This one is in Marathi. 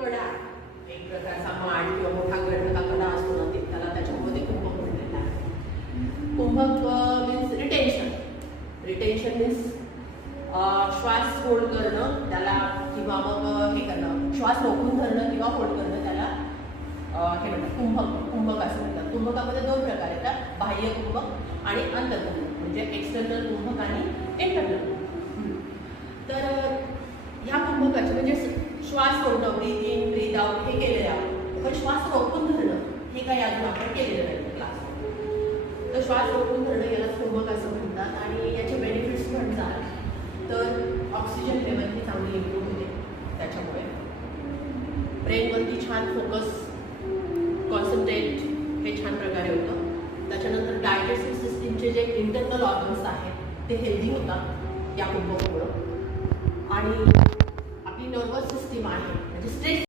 कडा एक प्रकारचा मांड किंवा मोठा गडचा कडा असतो ना, ते त्याला त्याच्यामध्ये कुंभक म्हणलेलं आहे. कुंभक मीन्स रिटेन्शन. रिटेन्शन मीन्स श्वास होल्ड करणं त्याला, किंवा मग हे करणं, श्वास रोखून धरणं किंवा होल्ड करणं त्याला हे म्हणतात कुंभक. कुंभक असं म्हणतात. कुंभकामध्ये दोन प्रकार येतात, बाह्य कुंभक आणि अंतर्कुंभक, म्हणजे एक्सटर्नल कुंभक आणि इंटरनल कुंभक. तर ह्या कुंभकाचे म्हणजे श्वास सोडणं, ब्रीथ इन ब्रीथ आउट हे केलेलं आहे, पण श्वास रोखून धरणं हे काही अजून आपण केलेलं नाही क्लासमध्ये. तर श्वास रोखून धरणं याला कुंभक असं म्हणतात. आणि याचे बेनिफिट्स म्हणतात तर ऑक्सिजन लेवल ही चांगली इम्प्रूव्ह होते त्याच्यामुळे, ब्रेनवरती छान फोकस, कॉन्सन्ट्रेट हे छान प्रकारे होतं. त्याच्यानंतर डायजेस्टिव्ह सिस्टीमचे जे इंटरनल ऑर्गन्स आहेत ते हेल्दी होतात या कुंभकामुळं. आणि आपली नर्वस सिस्टीम आहे म्हणजे स्ट्रेस